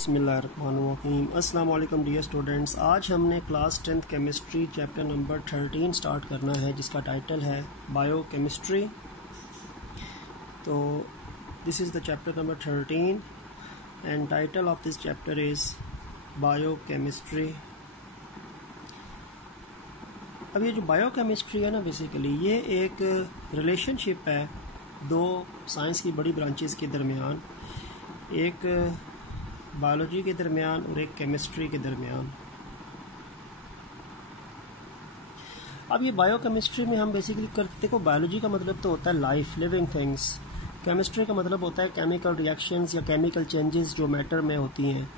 बिस्मिल्लाहिर्रहमानिर्रहीम। अस्सलाम वालेकुम डियर स्टूडेंट्स। आज हमने class 10th chemistry chapter number 13 start करना है, जिसका टाइटल है बायोकेमिस्ट्री। तो this is the chapter number 13 and title of this chapter is biochemistry. अब ये जो बायोकेमिस्ट्री है ना, बेसिकली ये एक रिलेशनशिप है दो साइंस की बड़ी ब्रांचेस के दरमियान, एक बायोलॉजी के दरमियान और एक केमिस्ट्री के दरमियान। अब ये बायोकेमिस्ट्री में हम बेसिकली करते को, बायोलॉजी का मतलब तो होता है लाइफ, लिविंग थिंग्स। केमिस्ट्री का मतलब होता है केमिकल रिएक्शंस या केमिकल चेंजेस जो मैटर में होती हैं।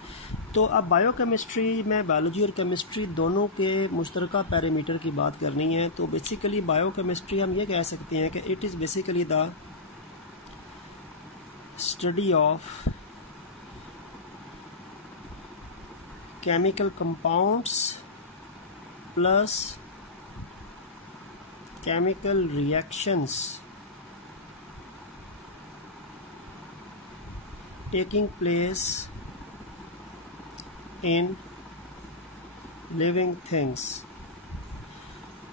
तो अब बायोकेमिस्ट्री में बायोलॉजी और केमिस्ट्री दोनों के मुश्तरका पैरामीटर की बात करनी है। तो बेसिकली बायोकेमिस्ट्री हम ये कह सकते हैं कि it is basically the study of chemical compounds plus chemical reactions taking place in living things।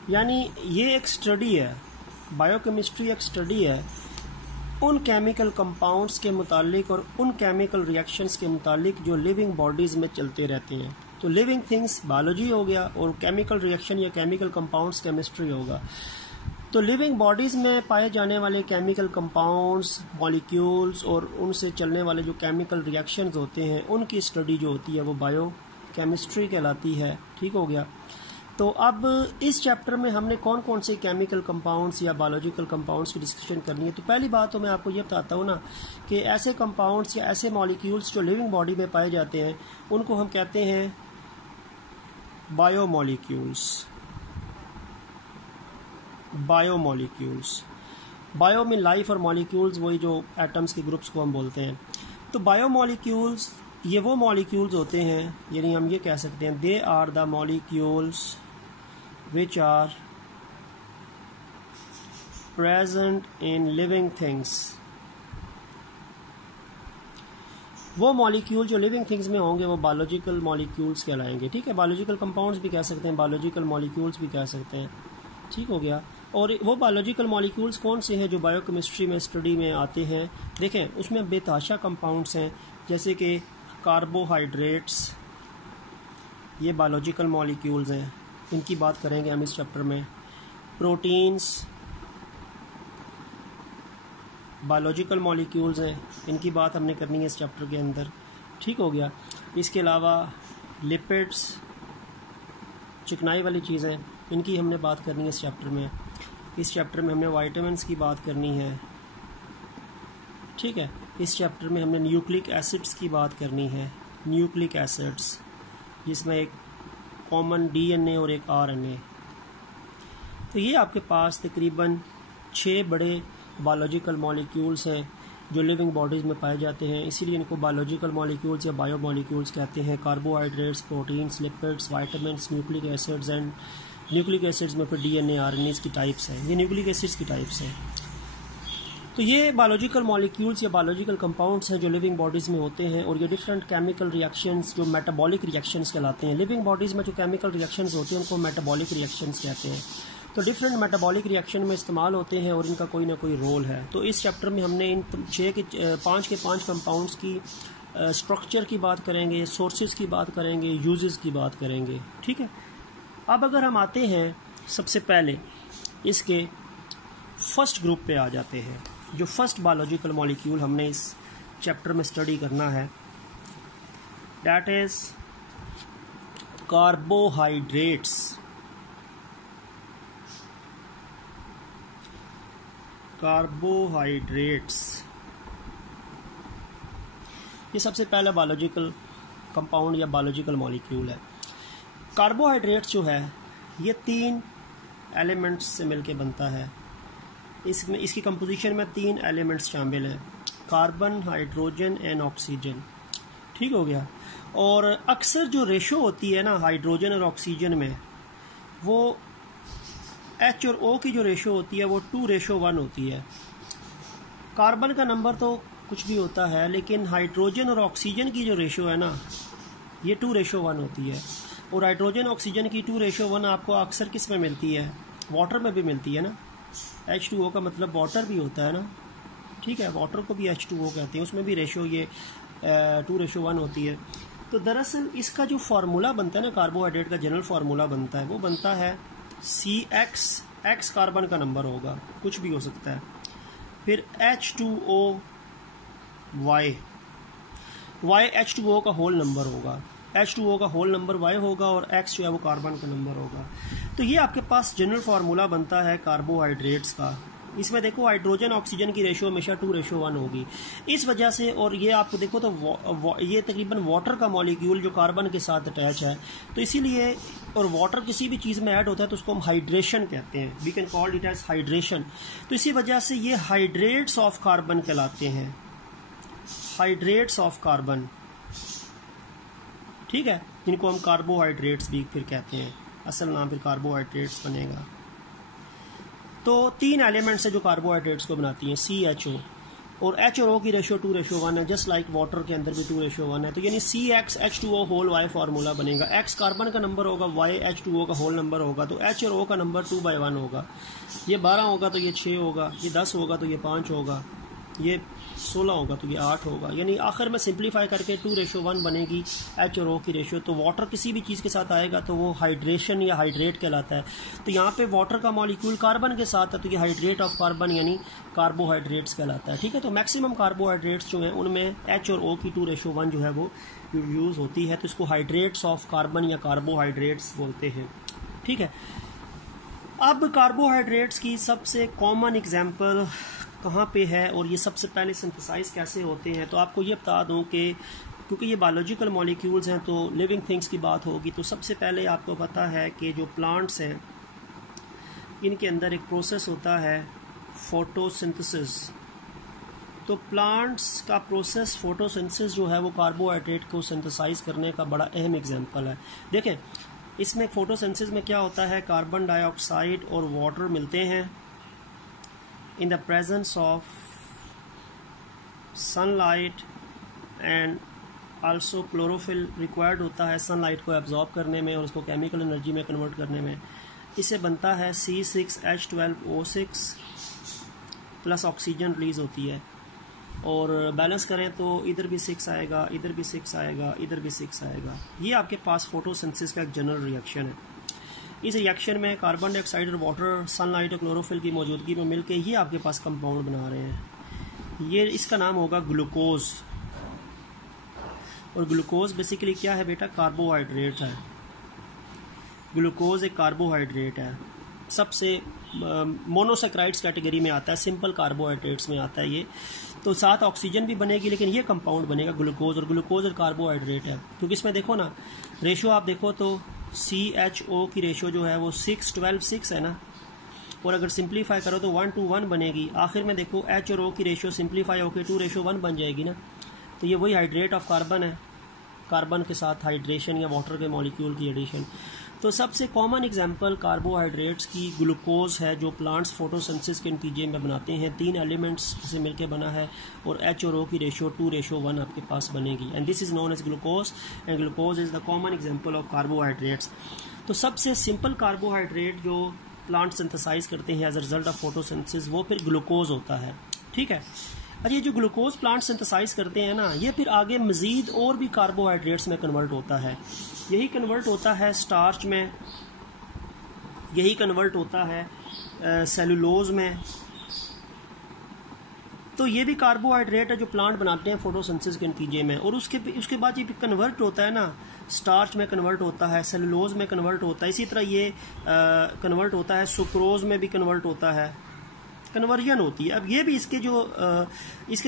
यानी ये एक स्टडी है, बायोकेमिस्ट्री एक स्टडी है उन केमिकल कंपाउंड्स के मुतालिक और उन केमिकल रिएक्शंस के मुतालिक जो लिविंग बॉडीज़ में चलते रहते हैं। तो लिविंग थिंग्स बायोलॉजी हो गया और केमिकल रिएक्शन या केमिकल कंपाउंड्स केमिस्ट्री होगा। तो लिविंग बॉडीज़ में पाए जाने वाले केमिकल कंपाउंड्स, मॉलिक्यूल्स और उनसे चलने वाले जो केमिकल रिएक्शंस होते हैं, उनकी स्टडी जो होती है वो बायोकेमिस्ट्री कहलाती है। ठीक हो गया। तो अब इस चैप्टर में हमने कौन कौन से केमिकल कंपाउंड्स या बायोलॉजिकल कंपाउंड्स की डिस्कशन करनी है। तो पहली बात तो मैं आपको ये बताता हूँ ना कि ऐसे कंपाउंड्स या ऐसे मॉलिक्यूल्स जो लिविंग बॉडी में पाए जाते हैं उनको हम कहते हैं बायोमॉलिक्यूल्स। बायोमॉलिक्यूल्स, बायो में लाइफ और मॉलिक्यूल्स वही जो एटम्स के ग्रुप्स को हम बोलते हैं। तो बायोमॉलिक्यूल्स ये वो मॉलिक्यूल्स होते हैं, यानी हम ये कह सकते हैं they are the molecules which are present in living things। वो मॉलिक्यूल जो लिविंग थिंग्स में होंगे वो बायोलॉजिकल मॉलिक्यूल्स कहलाएंगे। ठीक है, बायोलॉजिकल कंपाउंड्स भी कह सकते हैं, बायोलॉजिकल मॉलिक्यूल्स भी कह सकते हैं। ठीक हो गया। और वो बायोलॉजिकल मॉलिक्यूल्स कौन से हैं जो बायोकेमिस्ट्री में स्टडी में आते हैं? देखें, उसमें बेतहाशा कंपाउंड्स हैं, जैसे कि कार्बोहाइड्रेट्स, ये बायोलॉजिकल मॉलिक्यूल्स हैं, इनकी बात करेंगे हम इस चैप्टर में। प्रोटीन्स बायोलॉजिकल मॉलिक्यूल्स हैं, इनकी बात हमने करनी है इस चैप्टर के अंदर। ठीक हो गया। इसके अलावा लिपिड्स, चिकनाई वाली चीज़ें, इनकी हमने बात करनी है इस चैप्टर में। इस चैप्टर में हमने वाइटामिन्स की बात करनी है। ठीक है, इस चैप्टर में हमने न्यूक्लिक एसिड्स की बात करनी है। न्यूक्लिक एसिड्स जिसमें एक कॉमन डीएनए और एक आरएनए। तो ये आपके पास तकरीबन 6 बड़े बायोलॉजिकल मॉलिक्यूल्स हैं जो लिविंग बॉडीज़ में पाए जाते हैं, इसीलिए इनको बायोलॉजिकल मॉलिक्यूल्स या बायोमॉलिक्यूल्स कहते हैं। Carbohydrates, proteins, lipids, vitamins, nucleic acids and nucleic acids में फिर डीएनए, आरएनए की टाइप्स हैं। ये न्यूक्लिक एसिड्स की टाइप्स हैं। तो ये बायोलॉजिकल मॉलिक्यूल्स या बायोलॉजिकल कंपाउंड्स हैं जो लिविंग बॉडीज़ में होते हैं, और ये डिफरेंट केमिकल रिएक्शंस जो मेटाबॉलिक रिएक्शंस कहलाते हैं। लिविंग बॉडीज़ में जो केमिकल रिएक्शंस होते हैं उनको मेटाबॉलिक रिएक्शंस कहते हैं। तो डिफरेंट मेटाबॉलिक रिएक्शन में इस्तेमाल होते हैं और इनका कोई ना कोई रोल है। तो इस चैप्टर में हमने इन 5 के 5 कंपाउंड्स की स्ट्रक्चर की बात करेंगे, सोर्सेज की बात करेंगे, यूजेस की बात करेंगे। ठीक है। अब अगर हम आते हैं सबसे पहले इसके फर्स्ट ग्रुप पे आ जाते हैं, जो फर्स्ट बायोलॉजिकल मॉलिक्यूल हमने इस चैप्टर में स्टडी करना है, दैट इज कार्बोहाइड्रेट्स। कार्बोहाइड्रेट्स ये सबसे पहला बायोलॉजिकल कंपाउंड या बायोलॉजिकल मॉलिक्यूल है। कार्बोहाइड्रेट्स जो है ये 3 एलिमेंट्स से मिलके बनता है। इसमें इसकी कंपोजिशन में 3 एलिमेंट्स शामिल हैं, कार्बन, हाइड्रोजन एंड ऑक्सीजन। ठीक हो गया। और अक्सर जो रेशो होती है ना हाइड्रोजन और ऑक्सीजन में, वो H और O की जो रेशो होती है वो 2:1 होती है। कार्बन का नंबर तो कुछ भी होता है, लेकिन हाइड्रोजन और ऑक्सीजन की जो रेशो है ना, ये 2:1 होती है। और हाइड्रोजन ऑक्सीजन की 2:1 आपको अक्सर किस में मिलती है? वाटर में भी मिलती है ना। H2O का मतलब वाटर भी होता है ना, ठीक है, वाटर को भी H2O कहते हैं, उसमें भी रेशो ये 2:1 होती है। तो दरअसल इसका जो फार्मूला बनता है ना, कार्बोहाइड्रेट का जनरल फार्मूला बनता है, वो बनता है CX, X कार्बन का नंबर होगा, कुछ भी हो सकता है, फिर H2O Y H2O का होल नंबर होगा, H2O का होल नंबर Y होगा, और X जो है वो कार्बन का नंबर होगा। तो ये आपके पास जनरल फार्मूला बनता है कार्बोहाइड्रेट्स का। इसमें देखो हाइड्रोजन ऑक्सीजन की रेशो हमेशा 2:1 होगी, इस वजह से। और ये आपको देखो तो ये तकरीबन वाटर का मॉलिक्यूल जो कार्बन के साथ अटैच है, तो इसीलिए, और वाटर किसी भी चीज़ में ऐड होता है तो उसको हम हाइड्रेशन कहते हैं, we can call it as hydration. तो इसी वजह से ये हाइड्रेट्स ऑफ कार्बन कहलाते हैं, हाइड्रेट्स ऑफ कार्बन, ठीक है, जिनको हम कार्बोहाइड्रेट्स भी फिर कहते हैं, असल नाम फिर कार्बोहाइड्रेट्स बनेगा। तो 3 एलिमेंट्स है जो कार्बोहाइड्रेट्स को बनाती हैं, CHO, और H और O की रेशो 2:1 है, जस्ट लाइक वाटर के अंदर भी 2:1 है। तो यानी CX H2O whole Y formula बनेगा। X कार्बन का नंबर होगा, Y H2O का होल नंबर होगा, तो H और O का नंबर 2/1 होगा। ये 12 होगा तो ये 6 होगा, ये 10 होगा तो ये 5 होगा, ये 16 होगा तो ये 8 होगा। यानी आखिर में सिंप्लीफाई करके 2:1 बनेगी H और O की रेशो। तो वाटर किसी भी चीज़ के साथ आएगा तो वो हाइड्रेशन या हाइड्रेट कहलाता है। तो यहाँ पे वाटर का मॉलिक्यूल कार्बन के साथ है तो ये हाइड्रेट ऑफ कार्बन यानी कार्बोहाइड्रेट्स कहलाता है, ठीक है। तो मैक्सिमम कार्बोहाइड्रेट्स जो हैं उनमें H और O की 2:1 जो है वो यूज़ होती है, तो इसको हाइड्रेट्स ऑफ कार्बन या कार्बोहाइड्रेट्स बोलते हैं, ठीक है। अब कार्बोहाइड्रेट्स की सबसे कॉमन एग्जाम्पल कहाँ पे है और ये सबसे पहले सिंथेसाइज कैसे होते हैं, तो आपको ये बता दूं कि क्योंकि ये बायोलॉजिकल मॉलिक्यूल्स हैं तो लिविंग थिंग्स की बात होगी, तो सबसे पहले आपको पता है कि जो प्लांट्स हैं इनके अंदर एक प्रोसेस होता है फोटोसिंथेसिस। तो प्लांट्स का प्रोसेस फोटोसिंथेसिस जो है वो कार्बोहाइड्रेट को सिंथेसाइज करने का बड़ा अहम एग्जाम्पल है। देखें, इसमें फोटोसिंथेसिस में क्या होता है, कार्बन डाइऑक्साइड और वाटर मिलते हैं in the presence of sunlight and also chlorophyll required होता है sunlight को absorb करने में और उसको chemical energy में convert करने में। इससे बनता है C6H12O6 प्लस ऑक्सीजन रिलीज होती है, और बैलेंस करें तो इधर भी 6 आएगा, इधर भी 6 आएगा, इधर भी 6 आएगा। ये आपके पास फोटोसिंथेसिस का एक जनरल रिएक्शन है। इस रिएक्शन में कार्बन डाइऑक्साइड और वाटर सनलाइट और क्लोरोफिल की मौजूदगी में मिलकर ये आपके पास कंपाउंड बना रहे हैं। ये इसका नाम होगा ग्लूकोज, और ग्लूकोज बेसिकली क्या है बेटा, कार्बोहाइड्रेट है। ग्लूकोज एक कार्बोहाइड्रेट है, सबसे मोनोसेक्राइड्स कैटेगरी में आता है, सिंपल कार्बोहाइड्रेट्स में आता है ये। तो साथ ऑक्सीजन भी बनेगी लेकिन ये कंपाउंड बनेगा ग्लूकोज, और ग्लूकोज और कार्बोहाइड्रेट है। क्योंकि इसमें देखो ना रेशो, आप देखो तो CHO की रेशो जो है वो 6, 12, 6 है ना, और अगर सिंप्लीफाई करो तो 1:1 बनेगी। आखिर में देखो H और O की रेशो सिंप्लीफाई होकर 2:1 बन जाएगी ना। तो ये वही हाइड्रेट ऑफ कार्बन है, कार्बन के साथ हाइड्रेशन या वाटर के मॉलिक्यूल की एडिशन। तो सबसे कॉमन एग्जांपल कार्बोहाइड्रेट्स की ग्लूकोज है, जो प्लांट्स फोटोसिंथेसिस के नतीजे में बनाते हैं। 3 एलिमेंट्स से मिलकर बना है, और H और O की रेशो 2:1 आपके पास बनेगी, and this is known as glucose, and glucose is the common example of carbohydrates. तो सबसे सिंपल कार्बोहाइड्रेट जो प्लांट सिंथेसाइज करते हैं as a result of photosynthesis वो फिर ग्लूकोज होता है, ठीक है। अच्छा, ये जो ग्लूकोज प्लांट सिंथेसाइज करते हैं ना, ये फिर आगे मजीद और भी कार्बोहाइड्रेट्स में कन्वर्ट होता है। यही कन्वर्ट होता है स्टार्च में, यही कन्वर्ट होता है सेलुलोज में। तो ये भी कार्बोहाइड्रेट है जो प्लांट बनाते हैं फोटोसिंथेसिस के नतीजे में, और उसके बाद ये कन्वर्ट होता है ना, स्टार्च में कन्वर्ट होता है, सेलुलोज में कन्वर्ट होता है। इसी तरह ये कन्वर्ट होता है सुक्रोज में भी कन्वर्ट होता है, कन्वर्जन होती है। अब ये भी इसके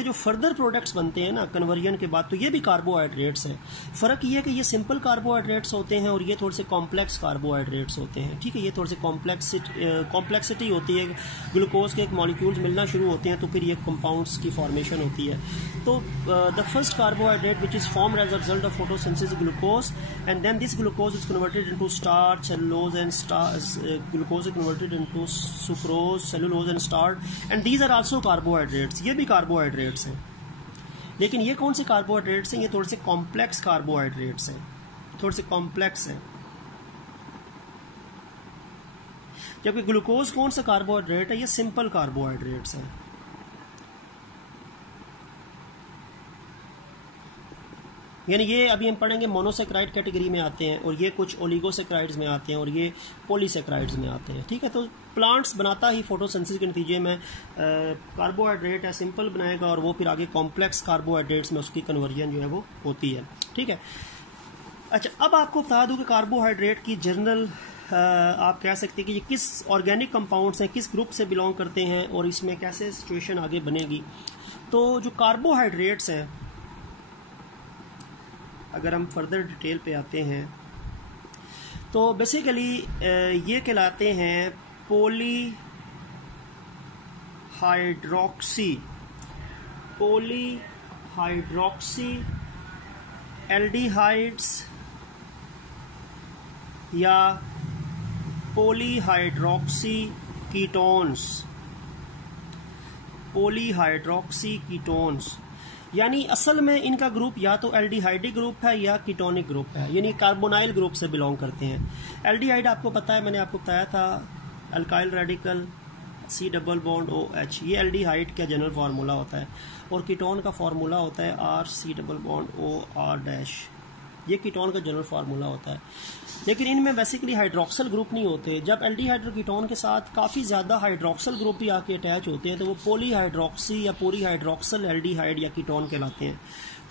जो फर्दर प्रोडक्ट्स बनते हैं ना कन्वर्जन के बाद, तो ये भी कार्बोहाइड्रेट्स हैं। फ़र्क ये है कि ये सिंपल कार्बोहाइड्रेट्स होते हैं और ये थोड़े से कॉम्प्लेक्स कार्बोहाइड्रेट्स होते हैं, ठीक है। ये थोड़े से कॉम्प्लेक्सिटी होती है, ग्लूकोज के एक मॉलिक्यूल्स मिलना शुरू होते हैं तो फिर ये कंपाउंड्स की फॉर्मेशन होती है। तो the first carbohydrate which is formed as a result of photosynthesis glucose, and then this glucose is converted into starch, cellulose and glucose is converted into sucrose, cellulose and starch, and these are also carbohydrates. ये भी carbohydrates हैं, लेकिन ये कौन से carbohydrates हैं? ये थोड़े से कॉम्प्लेक्स कार्बोहाइड्रेट्स हैं, थोड़े से कॉम्प्लेक्स हैं। जबकि ग्लूकोज कौन सा कार्बोहाइड्रेट है? ये सिंपल कार्बोहाइड्रेट्स हैं। यानी ये अभी हम पढ़ेंगे मोनोसेक्राइड कैटेगरी में आते हैं, और ये कुछ ओलिगोसेक्राइड्स में आते हैं, और ये पॉलीसेक्राइड्स में आते हैं। ठीक है, तो प्लांट्स बनाता ही फोटोसिंथेसिस के नतीजे में कार्बोहाइड्रेट है सिंपल बनाएगा, और वो फिर आगे कॉम्प्लेक्स कार्बोहाइड्रेट्स में उसकी कन्वर्जन जो है वो होती है। ठीक है, अच्छा, अब आपको बता दूं कि कार्बोहाइड्रेट की जनरल आप कह सकते हैं कि ये किस ऑर्गेनिक कंपाउंड्स हैं, किस ग्रुप से बिलोंग करते हैं, और इसमें कैसे सिचुएशन आगे बनेगी। तो जो कार्बोहाइड्रेट्स हैं, अगर हम फर्दर डिटेल पे आते हैं तो बेसिकली ये कहलाते हैं पॉलीहाइड्रोक्सी एल्डिहाइड्स या पॉलीहाइड्रोक्सी कीटोन्स। यानी असल में इनका ग्रुप या तो एल्डिहाइडिक ग्रुप है या कीटोनिक ग्रुप है, यानी कार्बोनाइल ग्रुप से बिलोंग करते हैं। एल्डिहाइड आपको पता है, मैंने आपको बताया था, अल्काइल रेडिकल C+OH, ये एल्डिहाइड का जनरल फार्मूला होता है, और कीटोन का फार्मूला होता है RC+OR', ये कीटोन का जनरल फार्मूला होता है। लेकिन इनमें बेसिकली हाइड्रोक्सल ग्रुप नहीं होते। जब एल्डिहाइड और कीटोन के साथ काफ़ी ज़्यादा हाइड्रोक्सल ग्रुप भी आके अटैच होते हैं तो वो पॉलीहाइड्रोक्सी या पॉलीहाइड्रोक्सल एल्डिहाइड या कीटोन कहलाते हैं।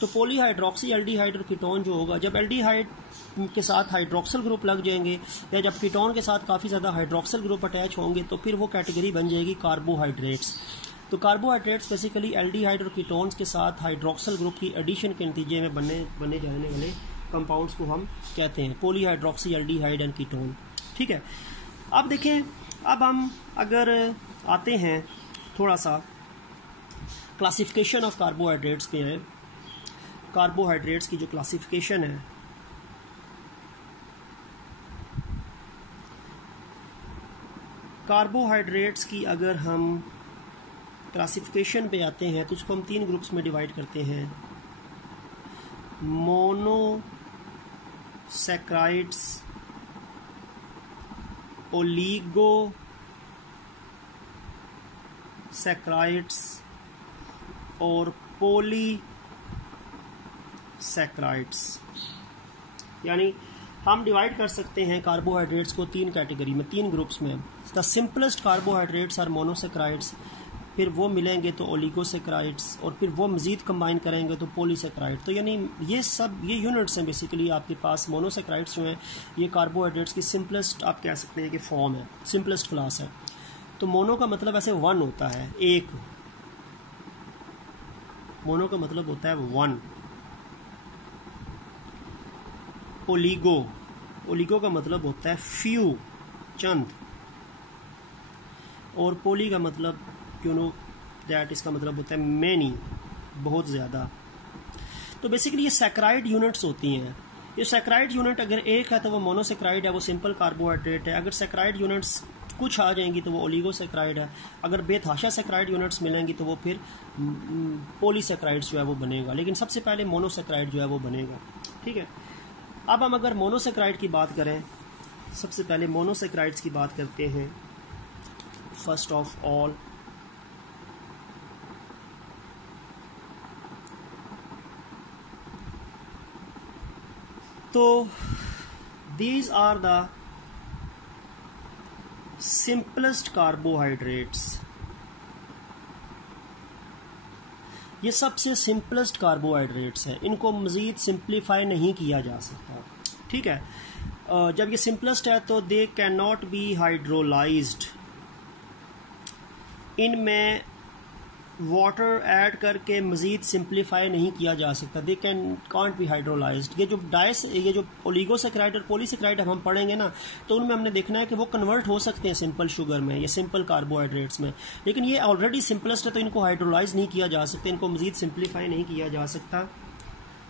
तो पॉलीहाइड्रोक्सी एल्डिहाइड और कीटोन जो होगा, जब एल्डिहाइड के साथ हाइड्रोक्सल ग्रुप लग जाएंगे या जब कीटोन के साथ काफ़ी ज़्यादा हाइड्रोक्सल ग्रुप अटैच होंगे तो फिर वो कैटेगरी बन जाएगी कार्बोहाइड्रेट्स। तो कार्बोहाइड्रेट्स बेसिकली एल्डिहाइड और कीटोन्स के साथ हाइड्रोक्सल ग्रुप की एडिशन के नतीजे में बने जाने वाले कंपाउंड्स को हम कहते हैं पॉलीहाइड्रोक्सी एल्डिहाइड एंड कीटोन। ठीक है, अब देखें, अब हम अगर आते हैं थोड़ा सा क्लासिफिकेशन ऑफ कार्बोहाइड्रेट्स पे है। कार्बोहाइड्रेट्स की जो क्लासिफिकेशन है, कार्बोहाइड्रेट्स की अगर हम क्लासिफिकेशन पे आते हैं तो उसको हम 3 ग्रुप्स में डिवाइड करते हैं। मोनोसैक्राइड्स, ओलिगोसैक्राइड्स और पॉलीसैक्राइड्स। यानी हम डिवाइड कर सकते हैं कार्बोहाइड्रेट्स को 3 कैटेगरी में, 3 ग्रुप्स में। The simplest carbohydrates are monosaccharides, फिर वो मिलेंगे तो ओलिगोसैक्राइड्स, और फिर वो मजीद कंबाइन करेंगे तो पॉलीसैक्राइड। तो यानी ये यूनिट्स हैं बेसिकली आपके पास। मोनोसैक्राइड्स जो हैं ये कार्बोहाइड्रेट्स की सिंपलेस्ट आप कह सकते हैं कि फॉर्म है, सिंपलेस्ट क्लास है। तो मोनो का मतलब ऐसे 1 होता है, एक। मोनो का मतलब होता है 1। ओलिगो का मतलब होता है फ्यू, चंद। और पोली का मतलब इसका मतलब होता है मैनी, बहुत ज़्यादा। तो बेसिकली ये सैक्राइड यूनिट्स होती हैं। ये सैक्राइड यूनिट अगर एक है तो वो मोनोसैक्राइड है, वो सिंपल कार्बोहाइड्रेट है। अगर सैक्राइड यूनिट्स कुछ आ जाएंगी तो वो ओलिगोसैक्राइड है। अगर बेतहाशा सैक्राइड यूनिट्स मिलेंगी तो वो फिर पॉलीसैक्राइड्स जो है वो बनेगा। लेकिन सबसे पहले मोनोसैक्राइड जो है वो बनेगा। ठीक है, अब हम अगर मोनोसैक्राइड की बात करें, सबसे पहले मोनोसैक्राइड्स की बात करते हैं। फर्स्ट ऑफ ऑल तो these are the simplest carbohydrates। ये सबसे सिंपलेस्ट कार्बोहाइड्रेट्स हैं, इनको मज़ीद सिंप्लीफाई नहीं किया जा सकता। ठीक है, जब ये सिंपलेस्ट है तो they can not be hydrolysed, इनमें वाटर ऐड करके मज़ीद सिंप्लीफाई नहीं किया जा सकता। They can't be hydrolysed. ये जो ओलिगोसैक्राइड और पॉलीसैक्राइड हम पढ़ेंगे ना, तो उनमें हमने देखना है कि वो कन्वर्ट हो सकते हैं सिंपल शुगर में या सिंपल कार्बोहाइड्रेट्स में। लेकिन ये ऑलरेडी सिंपलेस्ट है तो इनको हाइड्रोलाइज नहीं किया जा सकता, इनको मज़ीद सिंप्लीफाई नहीं किया जा सकता।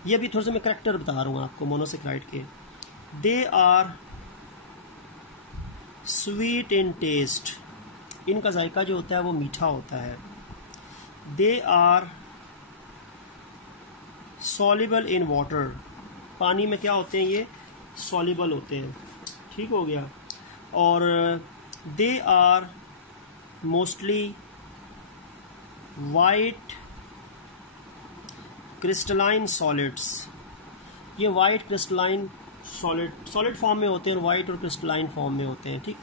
ये भी थोड़ा सा मैं करैक्टर बता रहा हूँ आपको मोनोसैक्राइड के। They are sweet in taste, इनका जायका जो होता है वो मीठा होता है। They are soluble in water, पानी में क्या होते हैं ये, सॉल्युबल होते हैं, ठीक हो गया। और they are mostly white crystalline solids, ये वाइट क्रिस्टलाइन सॉलिड फॉर्म में होते हैं और वाइट और क्रिस्टलाइन फॉर्म में होते हैं, ठीक,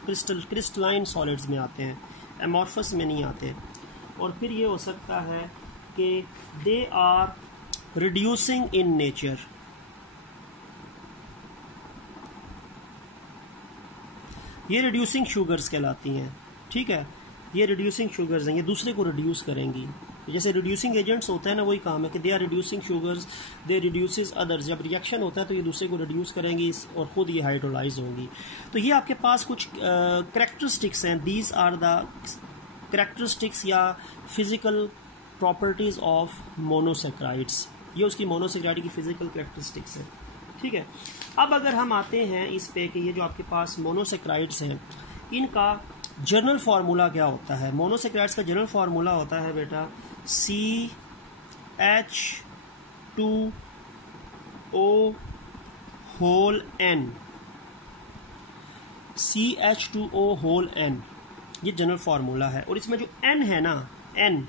क्रिस्टलाइन सॉलिड्स में आते हैं, एमॉर्फस में नहीं आते। और फिर ये हो सकता है कि they are reducing in nature, ये रिड्यूसिंग शुगर्स कहलाती हैं, ठीक है, ये रिड्यूसिंग शुगर्स हैं, ये दूसरे को रिड्यूस करेंगी। जैसे रिड्यूसिंग एजेंट्स होता है ना, वही काम है कि they are reducing sugars, they reduces others. जब रिएक्शन होता है तो ये दूसरे को रिड्यूस करेंगी और खुद ये हाइड्रोलाइज होंगी। तो ये आपके पास कुछ करेक्टरिस्टिक्स हैं, दीज आर द करेक्टरिस्टिक्स या फिजिकल प्रॉपर्टीज ऑफ मोनोसेक्राइड्स, ये उसकी मोनोसेक्राइड की फिजिकल करेक्टरिस्टिक्स है, ठीक है। अब अगर हम आते हैं इस पे कि ये जो आपके पास मोनोसेक्राइड्स हैं, इनका जनरल फार्मूला क्या होता है। मोनोसेक्राइड्स का जनरल फार्मूला होता है बेटा CH2O whole N, CH2O whole N, ये जनरल फार्मूला है। और इसमें जो N है ना, N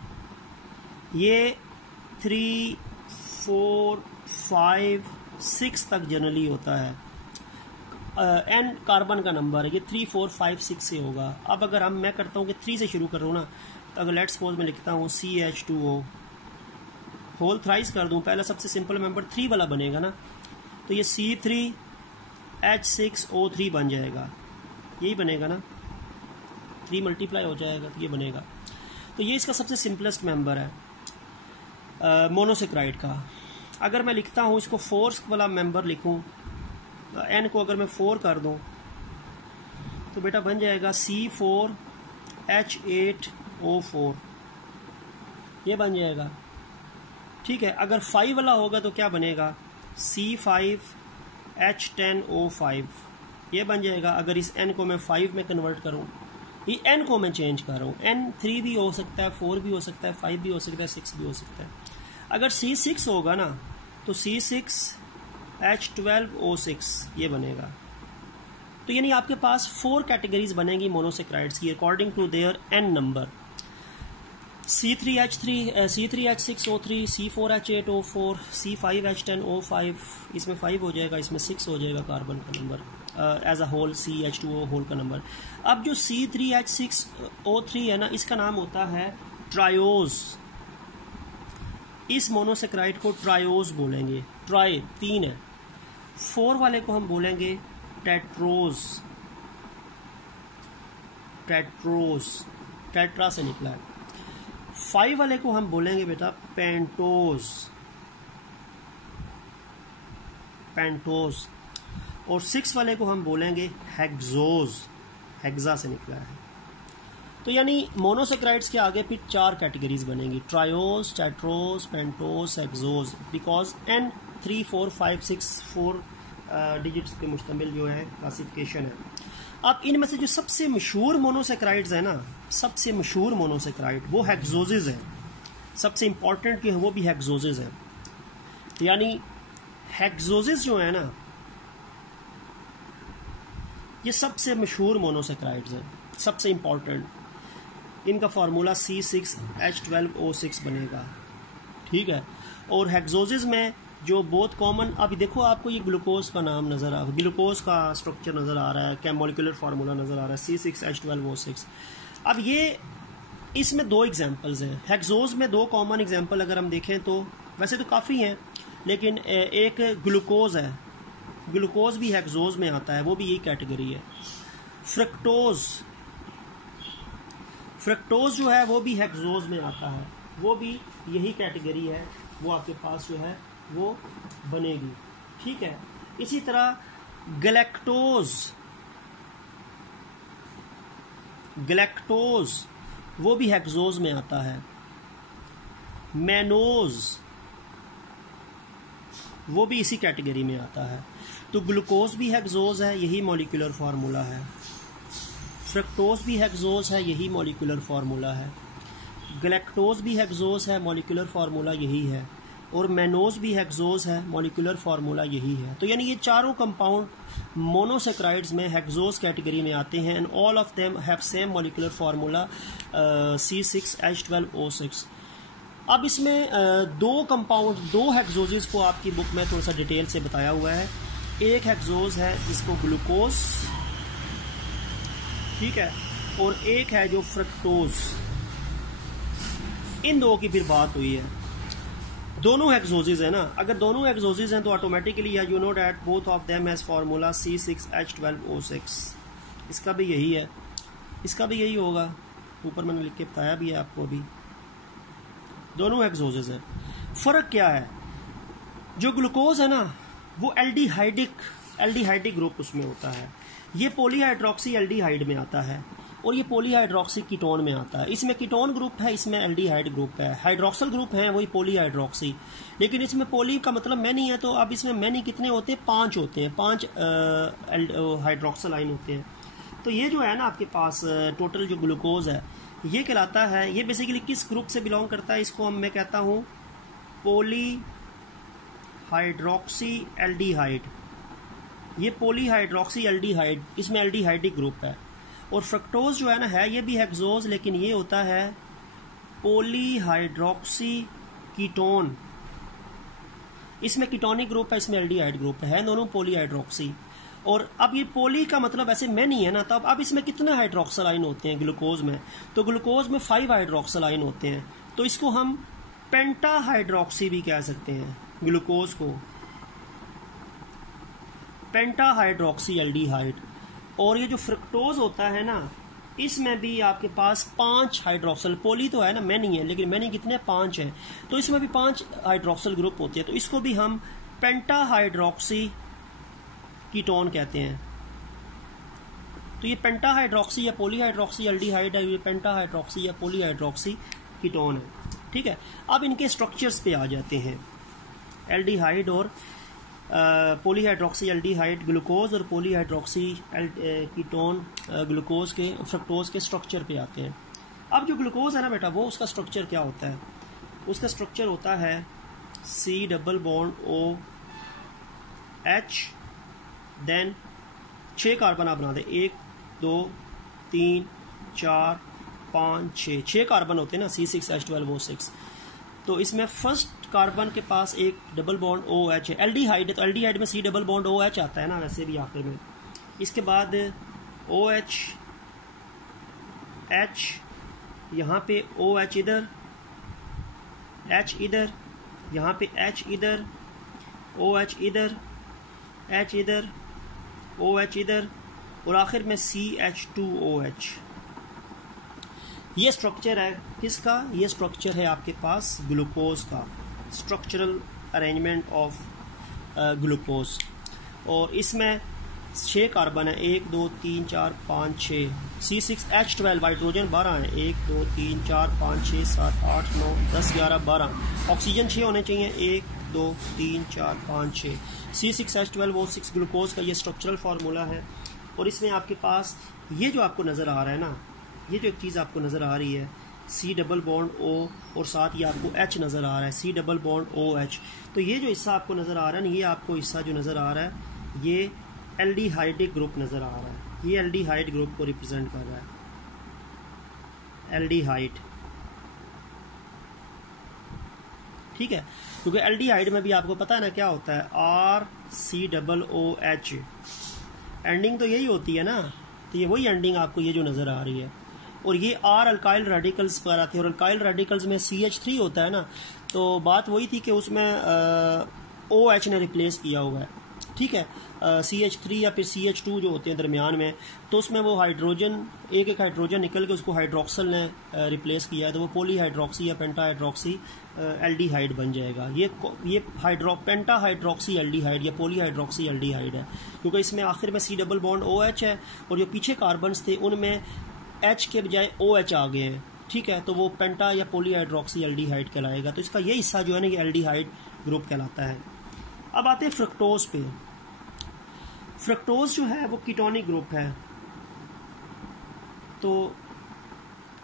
ये 3, 4, 5, 6 तक जनरली होता है। N कार्बन का नंबर है, ये 3, 4, 5, 6 से होगा। अब अगर मैं करता हूँ कि 3 से शुरू कर रहा हूँ ना, तो अगर लेट्स सपोज मैं लिखता हूँ CH2O होल थ्राइस कर दूँ, पहला सबसे सिंपल मेंबर 3 वाला बनेगा ना, तो ये C3H6O3 बन जाएगा, यही बनेगा ना, 3 मल्टीप्लाई हो जाएगा तो ये बनेगा। तो ये इसका सबसे सिंपलेस्ट मेंबर है मोनोसेक्राइड का। अगर मैं लिखता हूँ इसको 4 वाला मेंबर लिखूँ, N को अगर मैं 4 कर दूं तो बेटा बन जाएगा C4H8O4, ये बन जाएगा, ठीक है। अगर 5 वाला होगा तो क्या बनेगा, C5H10O5, ये बन जाएगा। अगर इस N को मैं 5 में कन्वर्ट करूं, ये N को मैं चेंज कर रहा हूं, N 3 भी हो सकता है, 4 भी हो सकता है, 5 भी हो सकता है, 6 भी हो सकता है। अगर C6 होगा ना तो C6H12O6 ये बनेगा। तो यानी आपके पास 4 कैटेगरीज बनेंगी मोनोसेक्राइड्स की according to their N number, C3H6O3, C4H8O4, C5H10O5, इसमें 5 हो जाएगा, इसमें 6 हो जाएगा कार्बन का number as a whole, CH2O whole का नंबर। अब जो C3H6O3 है ना, इसका नाम होता है ट्रायोज, इस मोनोसेक्राइड को ट्रायोज बोलेंगे, ट्राई 3 है। 4 वाले को हम बोलेंगे टेट्रोज, टेट्रोज टेट्रा से निकला है। 5 वाले को हम बोलेंगे बेटा पेंटोज, पेंटोज। और 6 वाले को हम बोलेंगे हेक्सोज, हेक्सा से निकला है। तो यानी मोनोसेक्राइड्स के आगे फिर 4 कैटेगरीज बनेंगी, triose, tetrose, pentose, hexose, because N 3, 4, 5, 6 4 digits पे मुश्तमिल जो है क्लासिफिकेशन है। अब इनमें से जो सबसे मशहूर मोनोसेक्राइड्स है ना, सबसे मशहूर मोनोसेक्राइड वो हेक्सोजेज है, सबसे इंपॉर्टेंट जो है वो भी हेक्सोजेज है। यानी हेक्सोजेज जो है ना, ये सबसे मशहूर मोनोसेक्राइड्स हैं, सबसे इंपॉर्टेंट। इनका फार्मूला C6H12O6 बनेगा, ठीक है। और हेक्सोजेज में जो बहुत कॉमन, अभी देखो आपको ये ग्लूकोज का नाम नज़र आ, ग्लूकोज का स्ट्रक्चर नज़र आ रहा है, क्या मॉलिक्यूलर फार्मूला नज़र आ रहा है C6H12O6। अब ये इसमें 2 एग्जांपल्स हैं हेक्सोज में, 2 कॉमन एग्जांपल अगर हम देखें तो वैसे तो काफ़ी हैं, लेकिन एक ग्लूकोज है, ग्लूकोज भी हेक्सोज में आता है, वो भी यही कैटेगरी है। फ्रक्टोज, फ्रक्टोज जो है वो भी हेक्सोज में आता है, वो भी यही कैटेगरी है, वो आपके पास जो है वो बनेगी, ठीक है। इसी तरह गैलेक्टोज, गैलेक्टोज वो भी हेक्सोज में आता है। मैनोज वो भी इसी कैटेगरी में आता है। तो ग्लूकोज भी हेक्सोज है, यही मॉलिक्यूलर फार्मूला है। फ्रक्टोज भी हेक्सोज है, यही मॉलिक्यूलर फार्मूला है। गैलेक्टोज भी हेक्सोज है, मॉलिक्यूलर फार्मूला यही है। और मैनोज भी हेक्सोज है, मॉलिक्यूलर फार्मूला यही है। तो यानी ये चारों कंपाउंड मोनोसेक्राइड्स में हेक्सोज कैटेगरी में आते हैं and all of them have same molecular formula C6H12O6। अब इसमें दो कंपाउंड, दो हेक्सोजेस को आपकी बुक में थोड़ा सा डिटेल से बताया हुआ है। एक हेक्सोज है जिसको ग्लूकोज, ठीक है, और एक है जो फ्रक्टोज। इन दो की फिर बात हुई है। दोनों हेक्सोजेस है ना, अगर दोनों हेक्सोजेस हैं तो automatically you know that both of them has formula C6H12O6। इसका भी यही है, इसका भी यही होगा, ऊपर मैंने लिख के बताया भी है आपको अभी। दोनों हेक्सोजेस है। फर्क क्या है, जो ग्लूकोज है ना वो एल्डिहाइडिक ग्रुप उसमें होता है, ये पॉलीहाइड्रोक्सी एल्डिहाइड में आता है और ये पॉलीहाइड्रोक्सी कीटोन में आता है। इसमें कीटोन ग्रुप है, इसमें एल्डिहाइड ग्रुप है। हाइड्रोक्सल ग्रुप है वही पॉलीहाइड्रोक्सी, लेकिन इसमें पॉली का मतलब मैनी है, तो अब इसमें मैनी कितने होते हैं, 5 होते हैं, 5 हाइड्रोक्सल आइन होते हैं। तो ये जो है ना आपके पास टोटल जो ग्लूकोज है ये कहलाता है, ये बेसिकली किस ग्रुप से बिलोंग करता है, इसको मैं कहता हूँ पॉलीहाइड्रोक्सी एल्डिहाइड। ये पॉलीहाइड्रोक्सी एल्डिहाइड, इसमें एल्डिहाइडिक ग्रुप है। और फ्रक्टोज जो है ना है ये भी हेक्सोज, लेकिन ये होता है पॉलीहाइड्रोक्सी कीटोन। इसमें कीटोनिक ग्रुप है, इसमें एल्डिहाइड ग्रुप है, दोनों पॉलीहाइड्रोक्सी। और अब ये पॉली का मतलब ऐसे मैनी है ना, तब अब इसमें कितने हाइड्रोक्सल आइन होते हैं ग्लूकोज में, तो ग्लूकोज में 5 हाइड्रोक्सल आइन होते हैं। तो इसको हम पेंटाहाइड्रोक्सी भी कह सकते हैं, ग्लूकोज को पेंटाहाइड्रोक्सी एल्डिहाइड। और ये जो फ्रक्टोज होता है ना इसमें भी आपके पास 5 हाइड्रोक्सल, पॉली तो है ना, मैनी है, लेकिन मैनी कितने, 5 है, तो इसमें भी 5 हाइड्रोक्सल ग्रुप होते हैं। तो इसको भी हम पेंटाहाइड्रोक्सी कीटोन कहते हैं। तो ये पेंटाहाइड्रोक्सी या पॉलीहाइड्रोक्सी एल्डिहाइड है, ये पेंटाहाइड्रोक्सी या पॉलीहाइड्रोक्सी कीटोन है, ठीक है। अब इनके स्ट्रक्चर्स पे आ जाते हैं, एल्डिहाइड और पॉलीहाइड्रोक्सी एल्डिहाइड ग्लूकोज और पॉलीहाइड्रोक्सी कीटोन ग्लूकोज के, फ्रक्टोज के स्ट्रक्चर पे आते हैं। अब जो ग्लूकोज है ना बेटा, वो उसका स्ट्रक्चर क्या होता है, उसका स्ट्रक्चर होता है C+OH, देन 6 कार्बन आप बना दे, 1 2 3 4 5 6 कार्बन होते हैं ना C6H12O6। तो इसमें फर्स्ट कार्बन के पास एक डबल बॉन्ड OH है, एल्डिहाइड है, तो एल्डिहाइड में C डबल बॉन्ड OH आता है ना वैसे भी आखिर में। इसके बाद OH, H, यहाँ पे OH इधर, H इधर, यहाँ पे H इधर, OH इधर, H इधर, OH इधर, और आखिर में CH2OH। ये स्ट्रक्चर है किसका, ये स्ट्रक्चर है आपके पास ग्लूकोज का, स्ट्रक्चरल अरेंजमेंट ऑफ ग्लूकोज। और इसमें 6 कार्बन है, 1 2 3 4 5 6, C6H12 हाइड्रोजन 12 है, 1 2 3 4 5 6 7 8 9 10 11 12, ऑक्सीजन 6 होने चाहिए, 1 2 3 4 5 6। C6H12O6 ग्लूकोज का ये स्ट्रक्चरल फार्मूला है। और इसमें आपके पास ये जो आपको नज़र आ रहा है ना, ये जो एक चीज़ आपको नज़र आ रही है C डबल बॉन्ड O और साथ ही आपको H नज़र आ रहा है, C डबल बॉन्ड OH। तो ये जो हिस्सा आपको नज़र आ रहा है ना, ये आपको हिस्सा जो नज़र आ रहा है ये एल्डिहाइडिक ग्रुप नज़र आ रहा है, ये एल्डिहाइड ग्रुप को रिप्रेजेंट कर रहा है, एल्डिहाइड, ठीक है। क्योंकि एल्डिहाइड में भी आपको पता है ना क्या होता है, RCOOH, एंडिंग तो यही होती है ना, तो ये वही एंडिंग आपको ये जो नज़र आ रही है। और ये R अल्काइल रेडिकल्स पर आते हैं, और अल्काइल रेडिकल्स में CH3 होता है ना, तो बात वही थी कि उसमें OH ने रिप्लेस किया हुआ है, ठीक है, CH3 या फिर CH2 जो होते हैं दरमियान में, तो उसमें वो हाइड्रोजन, एक हाइड्रोजन निकल के उसको हाइड्रोक्सल ने रिप्लेस किया है, तो वो पॉलीहाइड्रोक्सी या पेंटाहाइड्रोक्सी एल्डिहाइड बन जाएगा। ये पेंटाहाइड्रोक्सी एल्डिहाइड या पॉलीहाइड्रोक्सी एल्डिहाइड है, क्योंकि इसमें आखिर में C डबल बॉन्ड OH है, और जो पीछे कार्बन्स थे उनमें H के बजाय OH आ गए हैं, ठीक है, तो वो पेंटा या पॉलीहाइड्रोक्सी एल्डिहाइड कहलाएगा। तो इसका ये हिस्सा जो है ना ये एल्डिहाइड ग्रुप कहलाता है। अब आते हैं फ्रक्टोज पे। फ्रक्टोज जो है वो कीटोनिक ग्रुप है। तो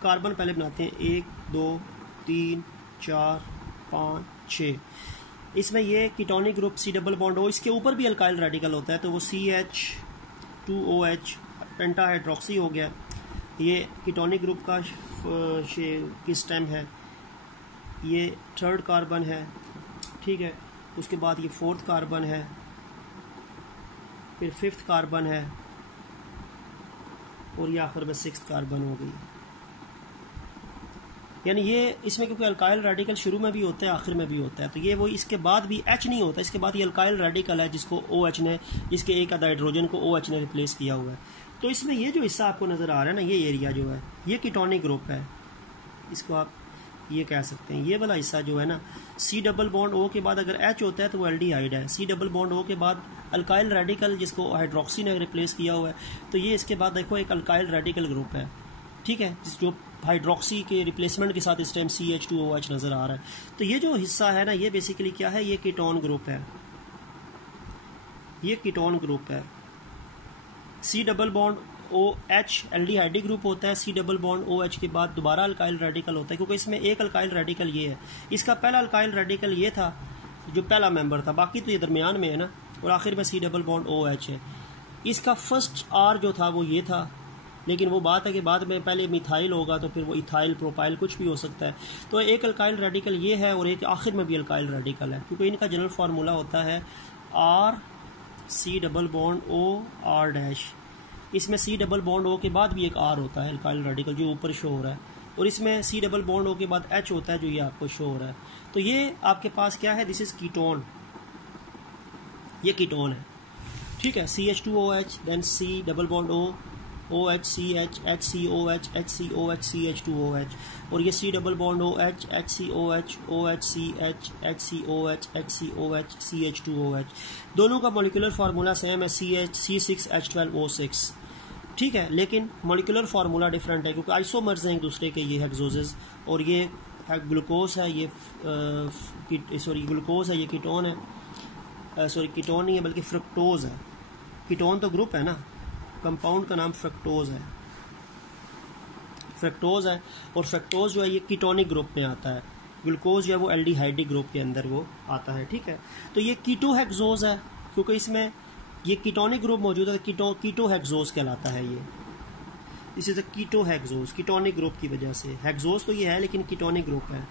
कार्बन पहले बनाते हैं, 1 2 3 4 5 6। इसमें ये ketonic group C double bond O, इसके ऊपर भी अल्काइल रेडिकल होता है, तो वो CH2OH पेंटाहाइड्रोक्सी हो गया। ये कीटोनिक ग्रुप का स्टेम है, ये 3rd कार्बन है, ठीक है। उसके बाद ये 4th कार्बन है, फिर 5th कार्बन है, और ये आखिर में 6th कार्बन हो गई। यानी ये इसमें क्योंकि अल्काइल रेडिकल शुरू में भी होता है आखिर में भी होता है, तो ये वो इसके बाद भी H नहीं होता, इसके बाद ये अल्काइल रेडिकल है जिसको OH ने, जिसके एक आधा हाइड्रोजन को OH ने रिप्लेस किया हुआ है। तो इसमें ये जो हिस्सा आपको नज़र आ रहा है ना, ये एरिया जो है ये कीटोनिक ग्रुप है, इसको आप ये कह सकते हैं। ये वाला हिस्सा जो है ना, C डबल बॉन्ड O के बाद अगर H होता है तो वो एल्डिहाइड है। C डबल बॉन्ड O के बाद अल्काइल रेडिकल जिसको हाइड्रोक्सी ने रिप्लेस किया हुआ है, तो ये इसके बाद देखो एक अल्काइल रेडिकल ग्रुप है, ठीक है, जो हाइड्रोक्सी के रिप्लेसमेंट के साथ इस टाइम CH2OH नज़र आ रहा है। तो ये जो हिस्सा है ना, ये बेसिकली क्या है, ये कीटोन ग्रुप है, ये कीटोन ग्रुप है। C double bond OH aldehyde group होता है, C डबल बॉन्ड OH के बाद दोबारा अल्काइल रेडिकल होता है, क्योंकि इसमें एक अल्काइल रेडिकल ये है। इसका पहला अल्काइल रेडिकल ये था जो पहला मेंबर था, बाकी तो ये दरमियान में है ना, और आखिर में C डबल बॉन्ड OH है। इसका फर्स्ट R जो था वो ये था, लेकिन वो बात है कि बाद में पहले मिथाइल होगा तो फिर वो इथाइल प्रोपाइल कुछ भी हो सकता है। तो एक अल्काइल रेडिकल ये है और एक आखिर में भी अल्काइल रेडिकल है, क्योंकि इनका जनरल फार्मूला होता है RC डबल बॉन्ड OR'। इसमें C डबल बॉन्ड O के बाद भी एक R होता है अल्काइल रेडिकल जो ऊपर शो हो रहा है, और इसमें C डबल बॉन्ड O के बाद H होता है जो ये आपको शो हो रहा है। तो ये आपके पास क्या है, दिस इज कीटोन, ये कीटोन है, ठीक है। CH2OH, then C double bond O, OHCH, HCOH, HCOH, CH2OH, और ये C double bond OH, HCOH, OHCH, HCOH, HCOH, CH2OH। दोनों का मॉलिक्यूलर फार्मूला सेम है, C6H12O6, ठीक है, लेकिन मॉलिक्यूलर फार्मूला डिफरेंट है क्योंकि आइसोमर्स हैं एक दूसरे के। ये हेक्सोजेस और ये ग्लूकोज है, ये ग्लूकोज है, ये कीटोन है, कीटोन नहीं है बल्कि फ्रक्टोज है। कीटोन तो ग्रुप है ना, कंपाउंड का नाम फ्रक्टोज है, फ्रक्टोज है, और फ्रक्टोज जो है ये कीटोनिक ग्रुप में आता है। ग्लूकोज जो है वो एल्डिहाइडिक ग्रुप के अंदर वो आता है, ठीक है। तो ये कीटोहेक्सोज है क्योंकि इसमें ये कीटोनिक ग्रुप मौजूद है, कीटोहेक्सोज कहलाता है ये। This is a ketohexose, ketonic group की वजह से। हेक्सोज तो ये है लेकिन कीटोनिक ग्रुप है,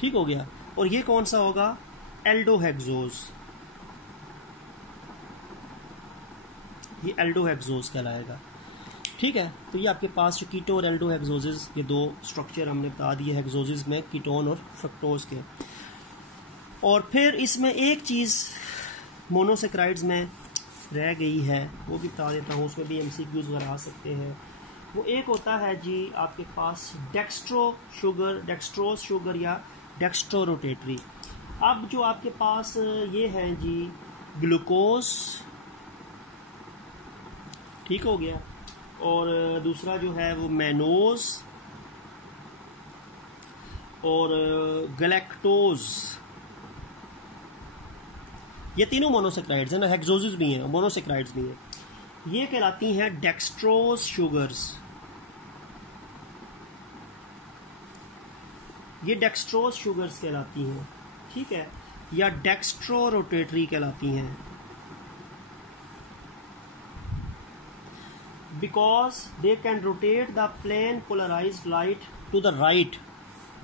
ठीक हो गया। और ये कौन सा होगा, एल्डोहेक्सोज, ये एल्डोहेक्सोज कहलाएगा, ठीक है। तो ये आपके पास जो कीटो और एल्डोहेक्सोजेस, ये दो स्ट्रक्चर हमने बता दिए हेक्सोजेस में, कीटोन और फ्रक्टोज के। और फिर इसमें एक चीज़ मोनोसेक्राइड्स में रह गई है, वो भी बता देता हूँ, उसमें भी MCQs वगैरह आ सकते हैं। वो एक होता है जी आपके पास डेक्स्ट्रोज शुगर या डेक्स्ट्रो रोटेटरी। अब जो आपके पास ये है जी ग्लूकोज, ठीक हो गया, और दूसरा जो है वो मैनोज और गैलेक्टोज, ये तीनों मोनोसेक्राइड्स हैं ना, हेक्सोजेस भी हैं, मोनोसेक्राइड्स भी हैं। ये कहलाती हैं डेक्स्ट्रोज शुगर्स, ये डेक्स्ट्रोज शुगर्स कहलाती हैं, ठीक है, या डेक्स्ट्रो रोटेटरी कहलाती हैं। Because they can rotate the plane polarized light to the right.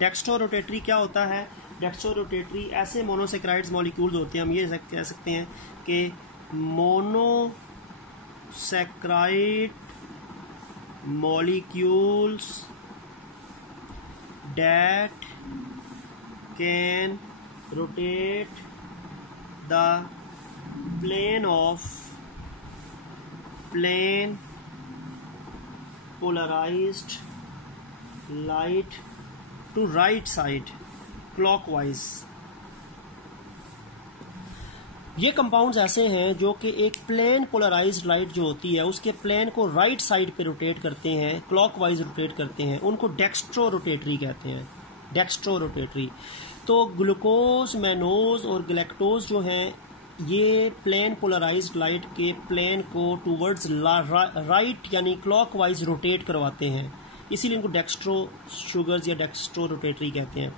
Dextrorotatory क्या होता है, डेक्स्ट्रोरोटेटरी ऐसे मोनोसेक्राइड्स मॉलिक्यूल्स होते हैं, हम ये कह सकते हैं कि monosaccharide molecules that can rotate the plane polarized light to right side clockwise। ये कंपाउंड्स ऐसे हैं जो कि एक प्लेन पोलराइज्ड लाइट जो होती है उसके प्लेन को राइट साइड पे रोटेट करते हैं, क्लॉकवाइज रोटेट करते हैं, उनको डेक्स्ट्रो रोटेटरी कहते हैं, डेक्स्ट्रो रोटेटरी। तो ग्लूकोज, मैनोज और गैलेक्टोज जो हैं ये प्लेन पोलराइज्ड लाइट के प्लेन को टूवर्ड्स राइट यानी क्लॉकवाइज रोटेट करवाते हैं, इसीलिए इनको डेक्स्ट्रो शुगर्स या डेक्स्ट्रो रोटेटरी कहते हैं।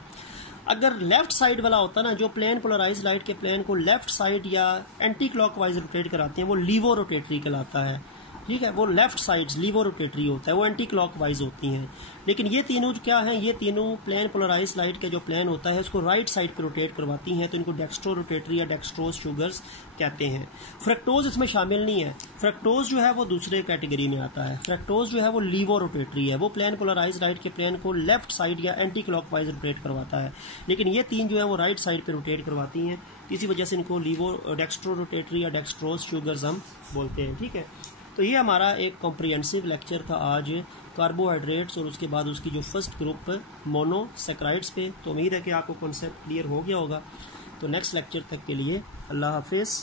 अगर लेफ्ट साइड वाला होता ना, जो प्लेन पोलराइज लाइट के प्लेन को लेफ्ट साइड या एंटी क्लॉकवाइज रोटेट कराते हैं, वो लीवो रोटेटरी कहलाता है। ठीक है, वो लेफ्ट साइड लीवो रोटेटरी होता है, वो एंटी क्लॉकवाइज होती हैं। लेकिन ये तीनों क्या हैं, ये तीनों प्लेन पोलराइज लाइट के जो प्लेन होता है उसको राइट साइड पे रोटेट करवाती हैं, तो इनको डेक्स्ट्रो रोटेटरी या डेक्स्ट्रोज शुगर्स कहते हैं। फ्रक्टोज इसमें शामिल नहीं है। फ्रक्टोज जो है वो दूसरे कैटेगरी में आता है। फ्रक्टोज जो है वो लीवो रोटेटरी है, वो प्लेन पोलराइज लाइट के प्लेन को लेफ्ट साइड या एंटी क्लॉकवाइज रोटेट करवाता है। लेकिन ये तीन जो है वो राइट साइड पे रोटेट करवाती हैं, इसी वजह से इनको लीवो डेक्स्ट्रो रोटेटरी या डेक्स्ट्रोज शुगर्स हम बोलते हैं। ठीक है, तो ये हमारा एक कॉम्प्रिहेंसिव लेक्चर था आज कार्बोहाइड्रेट्स और उसके बाद उसकी जो फर्स्ट ग्रुप मोनोसैकराइड्स पे। तो उम्मीद है कि आपको कॉन्सेप्ट क्लियर हो गया होगा। तो नेक्स्ट लेक्चर तक के लिए अल्लाह हाफिज़।